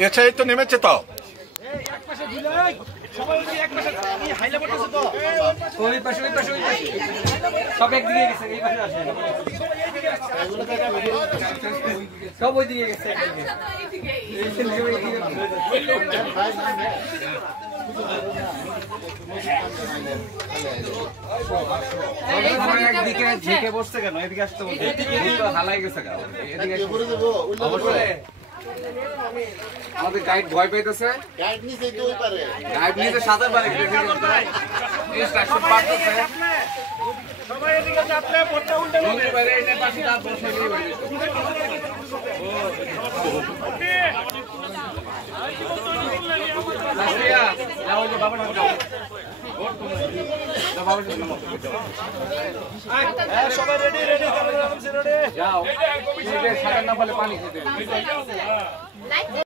আচ্ছা এই তো নেমেছে তো সব একদিকে গেছে এই পাশে আসে সব ওইদিকে গেছে একদিকে ঝেঁকে বসছে কেন এদিকে আসতে বলছে হালাই গেছে কেন এদিকে আমাদের গাইড ভয় পেতেছে গাইড নিচে সাঁতার পারে সবাই এদিকে চাপলে পড়তে উল্টে যাবে বাইরে এনে পাশে দাঁত বসে নিয়ে বাইরে নাসরিয়া যাও যে বাবা নাম যাও বাবা সবাই রেডি ক্যামেরা আরামসে রেডি যাও সাঁতার না পারলে পানি খেতে